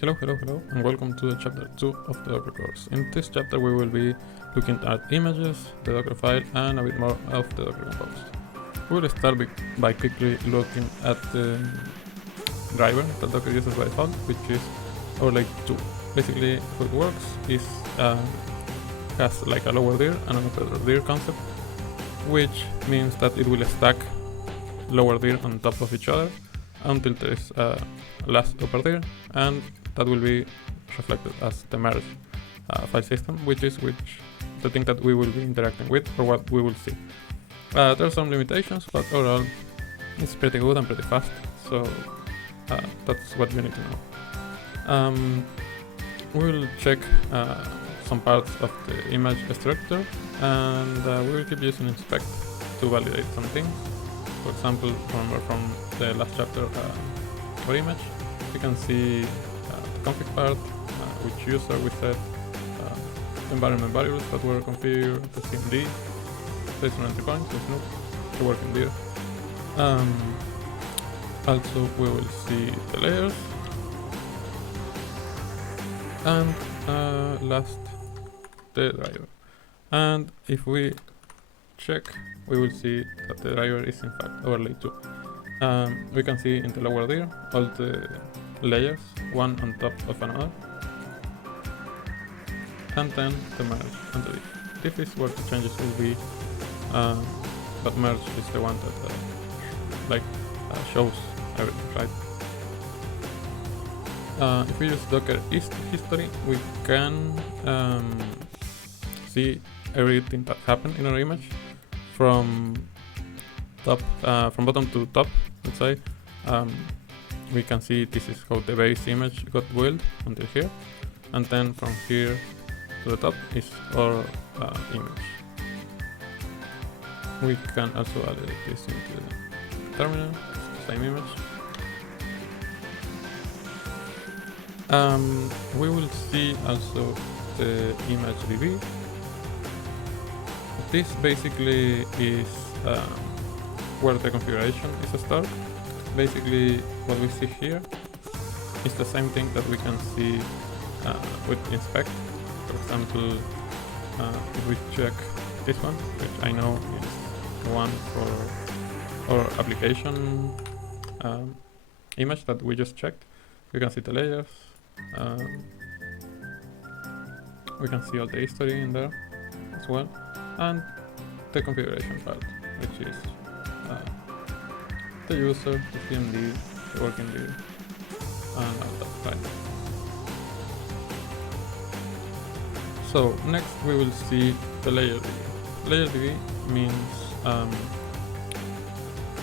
Hello, and welcome to chapter 2 of the Docker course. In this chapter we will be looking at images, the Dockerfile, and a bit more of the Docker Compose. We will start by quickly looking at the driver that Docker uses by default, which is overlay 2. Basically, how it works is has like a lower dir and an upper dir concept, which means that it will stack lower dir on top of each other until there is a last upper dir, and that will be reflected as the merge file system, which is the thing that we will be interacting with, or what we will see. There are some limitations, but overall it's pretty good and pretty fast, so that's what you need to know. We will check some parts of the image structure, and we will keep using inspect to validate some things. For example, remember from the last chapter for image, you can see the config part, which user we set, environment variables that were configured, the CMD, place on entry points, there's no the working there. Also, we will see the layers, and last, the driver. And if we check, we will see that the driver is in fact overlay 2. We can see in the lower there all the layers, one on top of another, and then the merge and the diff. Diff is where the changes will be, but merge is the one that shows everything, right? If we use Docker history, we can see everything that happened in our image from bottom to top. Let's say we can see this is how the base image got built until here, and then from here to the top is our image. We can also add this into the terminal, same image. We will see also the image DB. This basically is where the configuration is stored. Basically, what we see here is the same thing that we can see with inspect. For example, if we check this one, which I know is the one for our application image that we just checked, we can see the layers. We can see all the history in there as well, and the configuration part, which is the user, the CMD, the working dir, and all that, right? So next we will see the layer DB. Layer DB means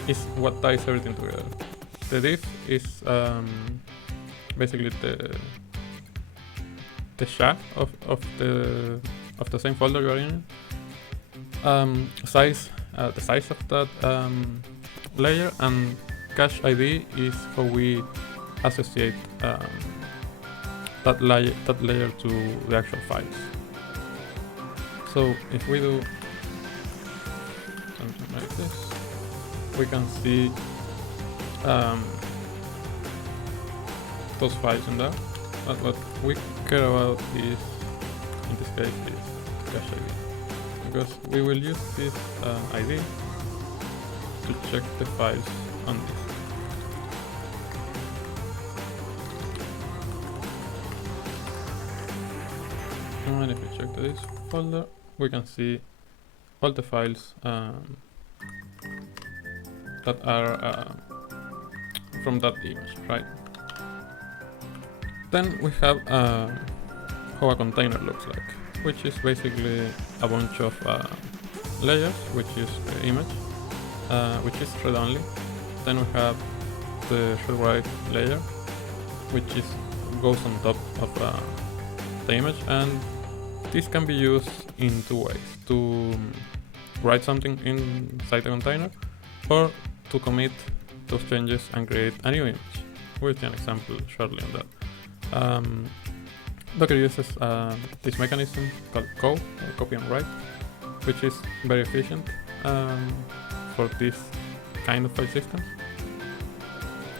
is what ties everything together. The diff is basically the shaft of the same folder you are in. The size of that layer, and cache ID is how we associate that layer to the actual files. So if we do something like this, we can see those files in there. But what we care about is, in this case, is cache ID, because we will use this ID to check the files on disk. And if we check the disk folder, we can see all the files that are from that image, right? Then we have how a container looks like, which is basically a bunch of layers, which is the image, which is read only. Then we have the read write layer, which goes on top of the image, and this can be used in two ways: to write something inside the container, or to commit those changes and create a new image. We'll see an example shortly on that. Docker uses this mechanism called co, or copy and write, which is very efficient for this kind of file systems.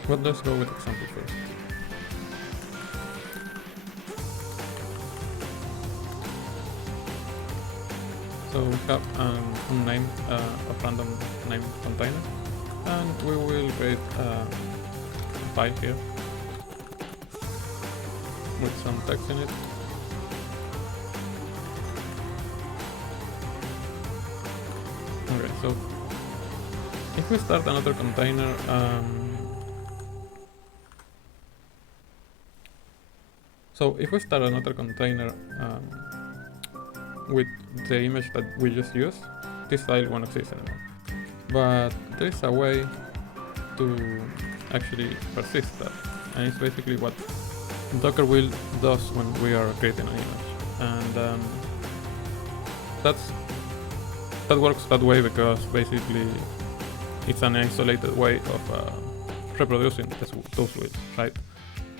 But let's go with example first. So we have an unnamed, a random name container, and we will create a file here with some text in it. Okay, so if we start another container, with the image that we just used, this file won't exist anymore. But there is a way to actually persist that, and it's basically what Dockerfile does when we are creating an image, and that works that way because basically it's an isolated way of reproducing those wheels, right?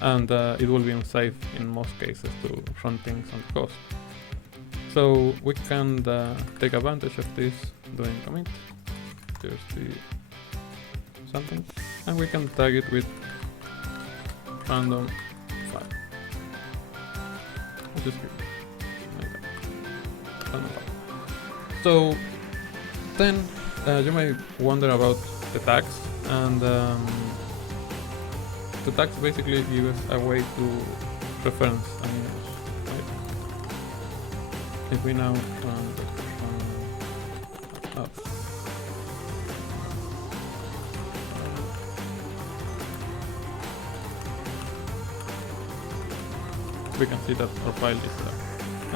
And it will be unsafe in most cases to run things on the host. So we can take advantage of this doing commit. There's the something, and we can tag it with random file. Which is good. Like that. Random file. So then you may wonder about the tags, and the tags basically give us a way to reference an image, right? If we now run up, we can see that our file is there.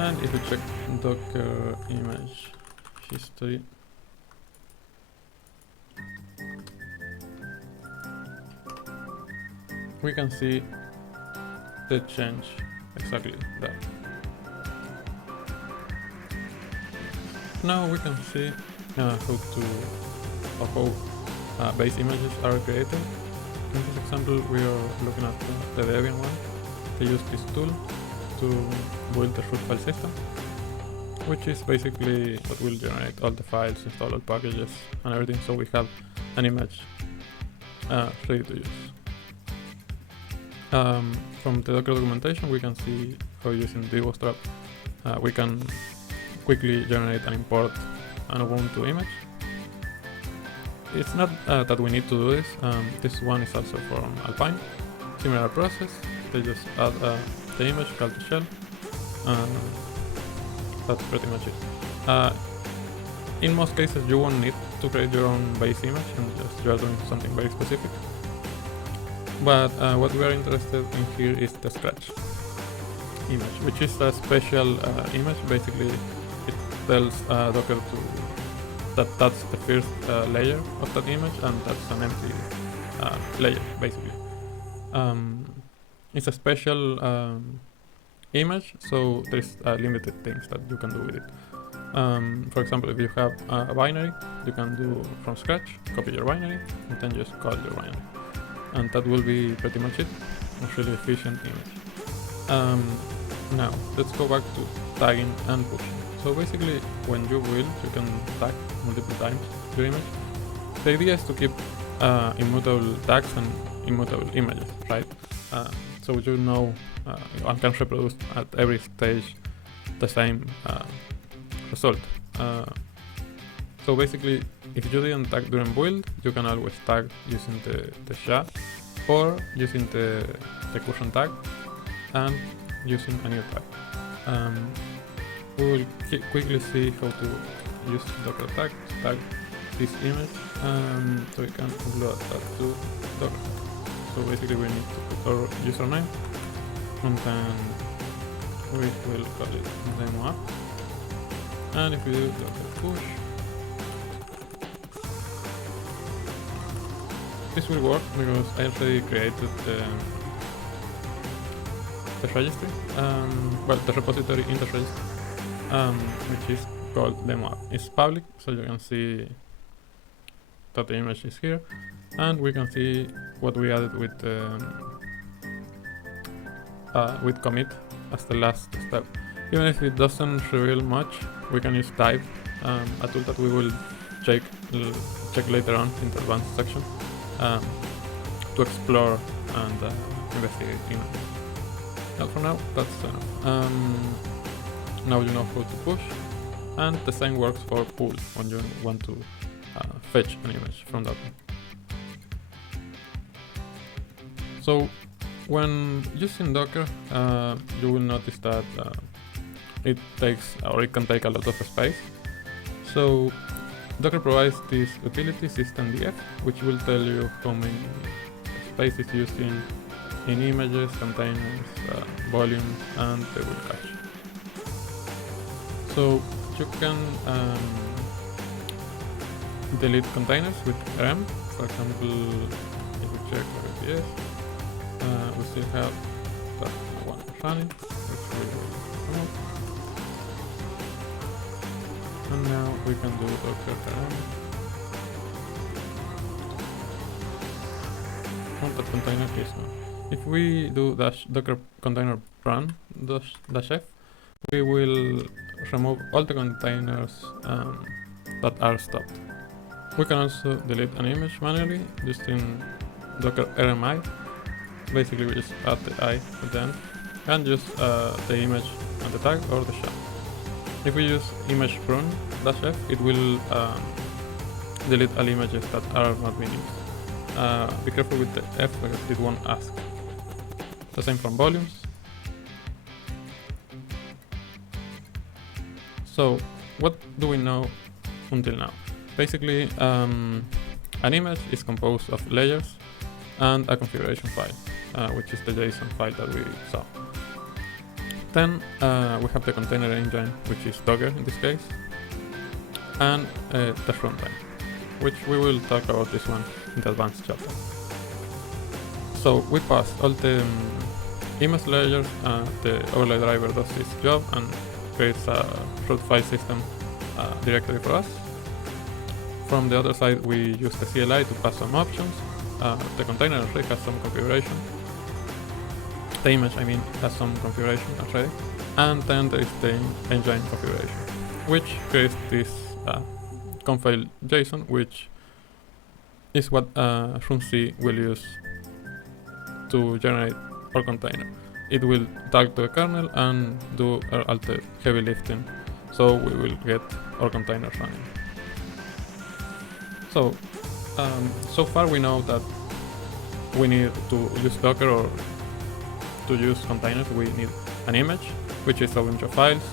And if we check Docker image history, we can see the change exactly there. Now we can see how base images are created. In this example, we are looking at the Debian one. They use this tool to build the root file system, which is basically what will generate all the files, install all packages, and everything, so we have an image ready to use. From the Docker documentation, we can see how using dbootstrap we can quickly generate and import an Ubuntu image. It's not that we need to do this. This one is also from Alpine. Similar process. They just add the image, call the shell. That's pretty much it. In most cases, you won't need to create your own base image, and just you are doing something very specific. But what we are interested in here is the scratch image, which is a special image. Basically, it tells Docker that's the first layer of that image, and that's an empty layer, basically. It's a special image, so there's limited things that you can do with it. For example, if you have a binary, you can do from scratch, copy your binary, and then just call your binary. And that will be pretty much it. A really efficient image. Now, let's go back to tagging and pushing. So basically, when you build, you can tag multiple times your image. The idea is to keep immutable tags and immutable images, right? So you know and can reproduce at every stage the same result. So basically, if you didn't tag during build, you can always tag using the SHA or using the recursion tag and using a new tag. We will quickly see how to use Docker tag to tag this image, so we can upload that to Docker. So basically we need to put our username, and then we will call it demo app. And if we do Docker push, this will work because I already created the registry, the repository in the registry, which is called demo app. It's public, so you can see that the image is here, and we can see what we added with commit as the last step. Even if it doesn't reveal much, we can use dive, a tool that we will check later on in the advanced section, to explore and investigate images. Well, for now, that's enough. Now you know how to push, and the same works for pull when you want to fetch an image from that one. So when using Docker, you will notice that it can take a lot of space. So Docker provides this utility systemdf, which will tell you how many space is used in images, containers, volume, and the will cache. So you can delete containers with rm. For example, if we check the APS, we still have that one running, which we will remove. And now we can do docker rm content container is one. If we do docker container run -f, we will remove all the containers that are stopped. We can also delete an image manually using docker rmi. Basically, we just add the I at the end and use the image and the tag or the shell. If we use image prune -f, it will delete all images that are not being used. Be careful with the F because it won't ask. The same from volumes. So what do we know until now? Basically, an image is composed of layers and a configuration file, which is the JSON file that we saw. Then we have the container engine, which is Docker in this case, and the runtime, which we will talk about this one in the advanced chapter. So we pass all the image layers, the overlay driver does its job and creates a root file system directory for us. From the other side, we use the CLI to pass some options. The container already has some configuration. The image, I mean, has some configuration already. And then there is the engine configuration, which creates this confile JSON, which is what runc will use to generate our container. It will talk to the kernel and do all the heavy lifting, so we will get our container running. So far we know that we need to use Docker or to use containers. We need an image, which is a bunch of files,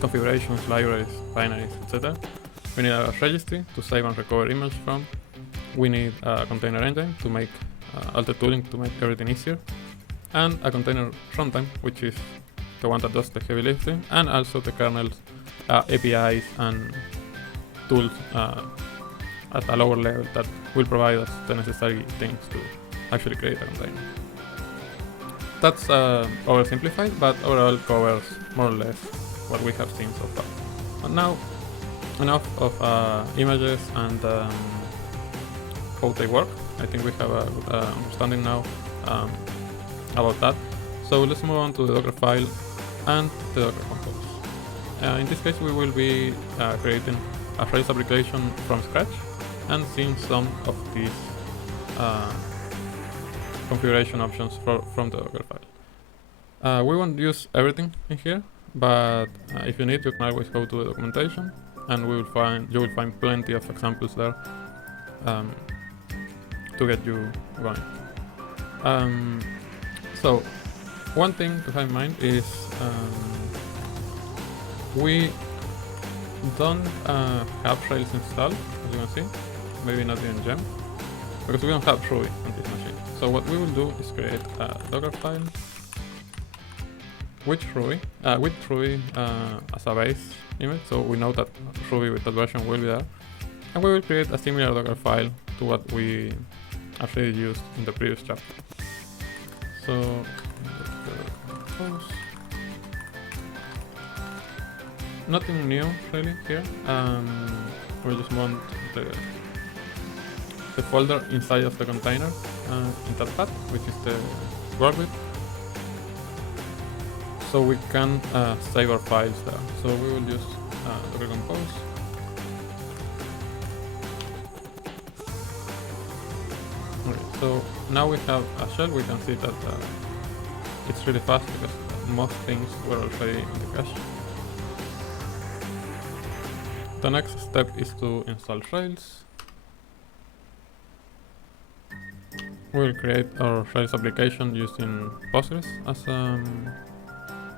configurations, libraries, binaries, etc. We need a registry to save and recover image from. We need a container engine to make all the tooling to make everything easier, and a container runtime, which is the one that does the heavy lifting, and also the kernel's APIs and tools at a lower level that will provide us the necessary things to actually create a container. That's oversimplified, but overall covers more or less what we have seen so far. And now, enough of images and how they work. I think we have a good understanding now about that. So let's move on to the Dockerfile and the Docker Compose. In this case, we will be creating a Rails application from scratch and seeing some of these configuration options from the Dockerfile. We won't use everything in here, but if you need, you can always go to the documentation, and you will find plenty of examples there to get you going. So one thing to have in mind is we don't have Rails installed, as you can see, maybe not in Gem, because we don't have Ruby on this machine. So what we will do is create a Dockerfile with Ruby as a base image, so we know that Ruby with that version will be there, and we will create a similar Dockerfile to what we actually used in the previous chapter. So nothing new really here. We just want the folder inside of the container in that path, which is the work with, so we can save our files there. So we will use Docker Compose. Okay, so now we have a shell. We can see that it's really fast because most things were already in the cache. The next step is to install Rails. We'll create our Rails application using Postgres as a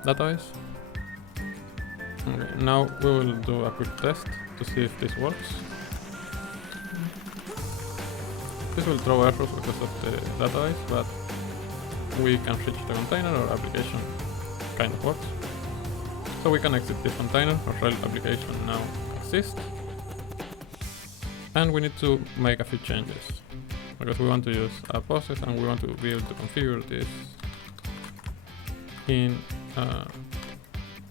database. Okay, now we will do a quick test to see if this works. This will throw errors because of the database, but we can switch the container. Our application kind of works. So we can exit this container. Our Rails application now exists. And we need to make a few changes because we want to use a process and we want to be able to configure this in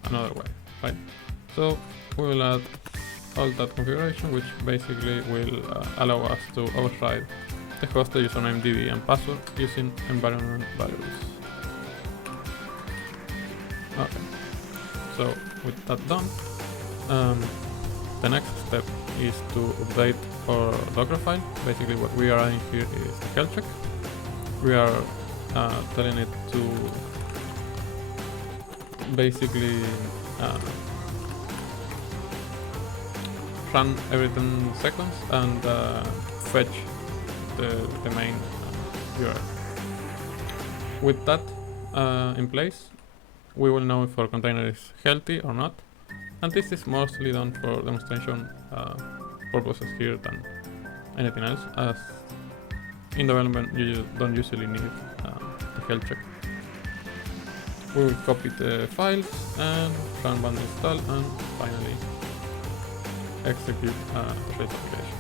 another way, right? So we will add all that configuration, which basically will allow us to override the host, the username, DB, and password using environment variables. Okay, so with that done, the next step is to update our Dockerfile. Basically what we are adding here is the health check. We are telling it to basically run every 10 seconds and fetch the main URL. With that in place, we will know if our container is healthy or not, and this is mostly done for demonstration purposes here than anything else, as in development you don't usually need the health check. We will copy the files and run bundle install and finally execute the Rails application.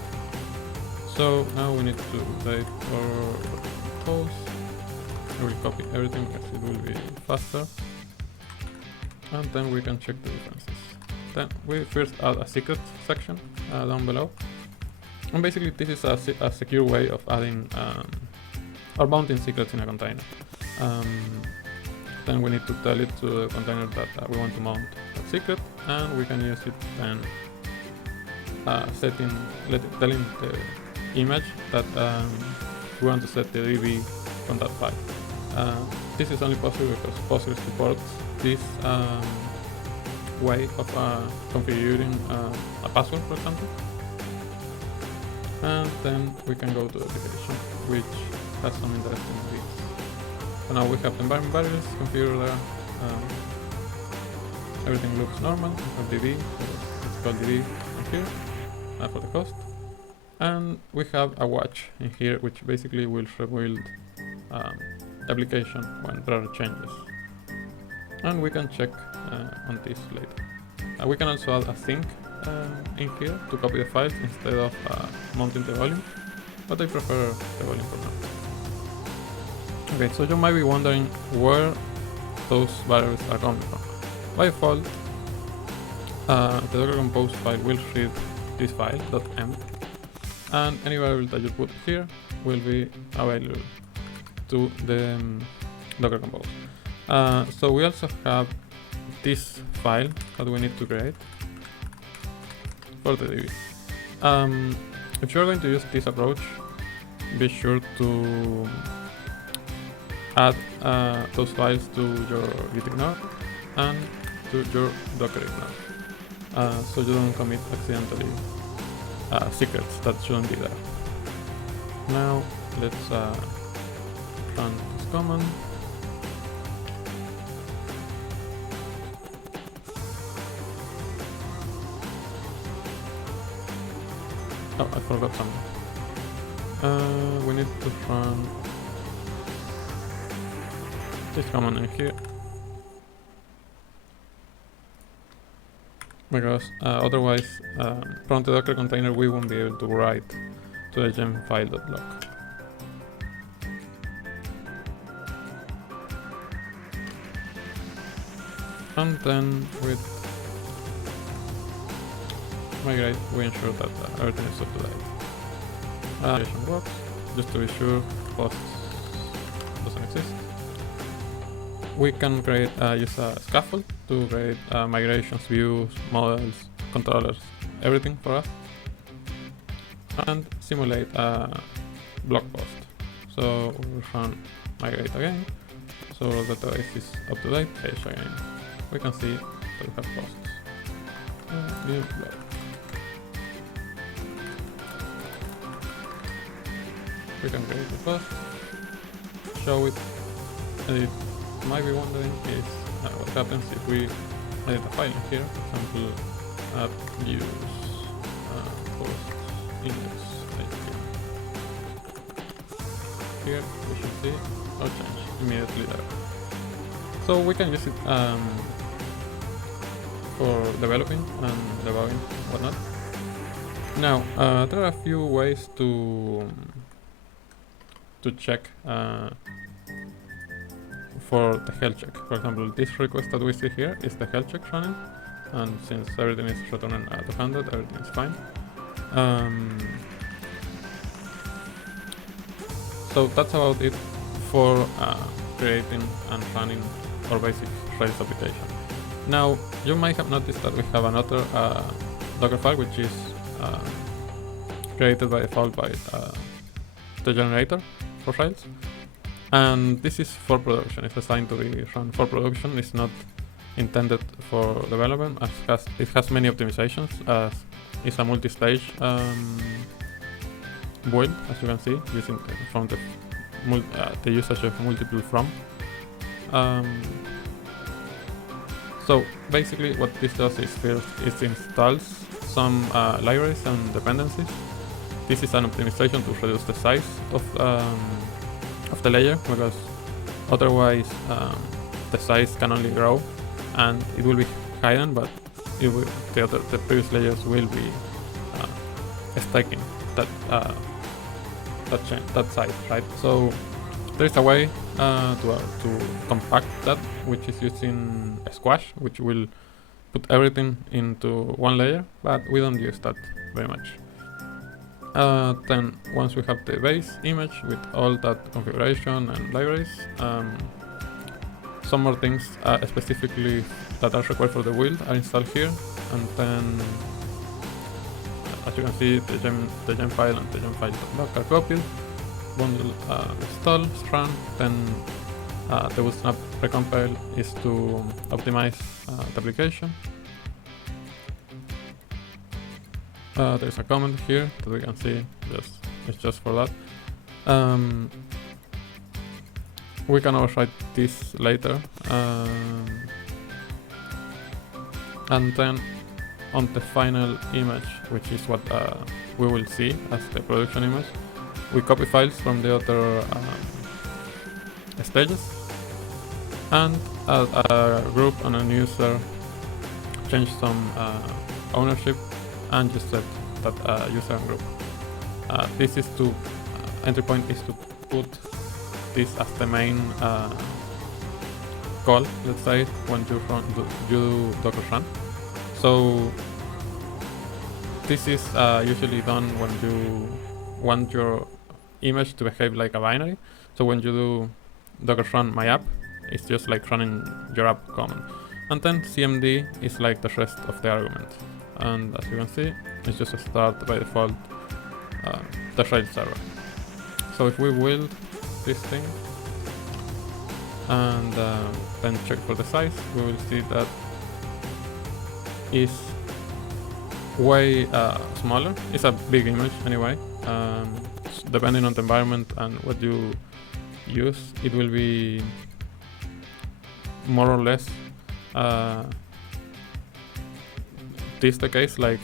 So now we need to update our post. We will copy everything because it will be faster, and then we can check the differences. Then we first add a secret section down below, and basically this is a secure way of adding or mounting secrets in a container. Then we need to tell it to the container that we want to mount that secret, and we can use it then telling the image that we want to set the DB on that file. This is only possible because Postgres supports this way of configuring a password, for example. And then we can go to the application, which has some interesting bits. So now we have the environment variables configured there. Everything looks normal. We have DB, so it's called DB here for the host. And we have a watch in here, which basically will rebuild the application when there are changes. And we can check on this later. We can also add a sync in here to copy the files instead of mounting the volume, but I prefer the volume for now. Okay, so you might be wondering where those variables are coming from. By default, the Docker Compose file will read this file .m, and any variable that you put here will be available to the Docker Compose. So we also have this file that we need to create for the DB. If you're going to use this approach, be sure to add those files to your Git ignore and to your Docker ignore, so you don't commit accidentally secrets that shouldn't be there. Now let's run this command. Oh, I forgot something. We need to run this command in here, because otherwise from the Docker container we won't be able to write to the gem file.log. And then with migrate we ensure that everything is up to date. Migration works, just to be sure posts doesn't exist. We can create use a scaffold to create migrations, views, models, controllers, everything for us, and simulate a blog post. So we will run migrate again, so the database is up to date. Page again, we can see that we have posts. New blog. we can create a post, show it, and it might be wondering is what happens if we edit a file in here. For example, use post index here. We should see no change immediately there. So we can use it for developing and debugging, whatnot. Now there are a few ways to check for the health check. For example, this request that we see here is the health check running, and since everything is returning 200, everything is fine. So that's about it for creating and running our basic Rails application. Now you might have noticed that we have another Dockerfile which is created by default by the generator for Rails, and this is for production. It's designed to be run for production. It's not intended for development, as it has many optimizations, as it's a multi-stage build, as you can see, using from the usage of multiple from. So basically what this does is first it installs some libraries and dependencies. This is an optimization to reduce the size of the layer, because otherwise the size can only grow and it will be hidden, but the previous layers will be stacking that size, right? So there is a way to compact that, which is using a squash, which will put everything into one layer, but we don't use that very much. Then once we have the base image with all that configuration and libraries, some more things specifically that are required for the build are installed here, and then as you can see, the gem file and the gem file.doc are copied, bundle install, run, then the bootstrap recompile is to optimize the application. There's a comment here that we can see, it's just for that. We can override this later, and then on the final image, which is what we will see as the production image, we copy files from the other stages, and add a group and a user, change some ownership, and just set that user and group. This is to entry point is to put this as the main call, let's say, when you do Docker run. So this is usually done when you want your image to behave like a binary. So when you do Docker run my app, it's just like running your app command. And then cmd is like the rest of the argument. And as you can see, it's just a start by default the Rails server. So if we build this thing and then check for the size, we will see that is way smaller. It's a big image anyway. Depending on the environment and what you use, it will be more or less this the case, like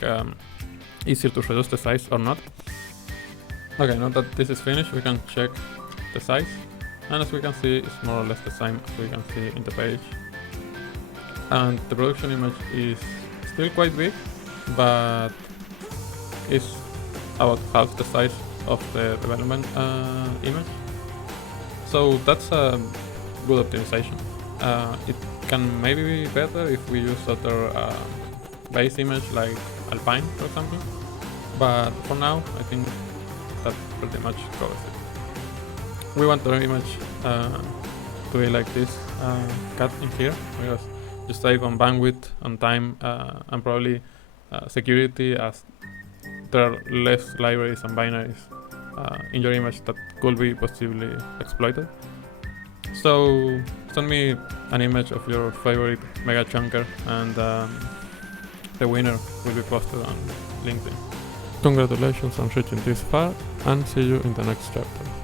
easier to reduce the size or not. Okay, now that this is finished, we can check the size, and as we can see, it's more or less the same as we can see in the page. And the production image is still quite big, but it's about half the size of the development image. So that's a good optimization. It can maybe be better if we use other base image like Alpine, for example, but for now I think that pretty much covers it. We want our image to be like this cut in here, because you save on bandwidth, on time, and probably security, as there are less libraries and binaries in your image that could be possibly exploited. So send me an image of your favorite mega chunker, and the winner will be posted on LinkedIn. Congratulations on reaching this far, and see you in the next chapter.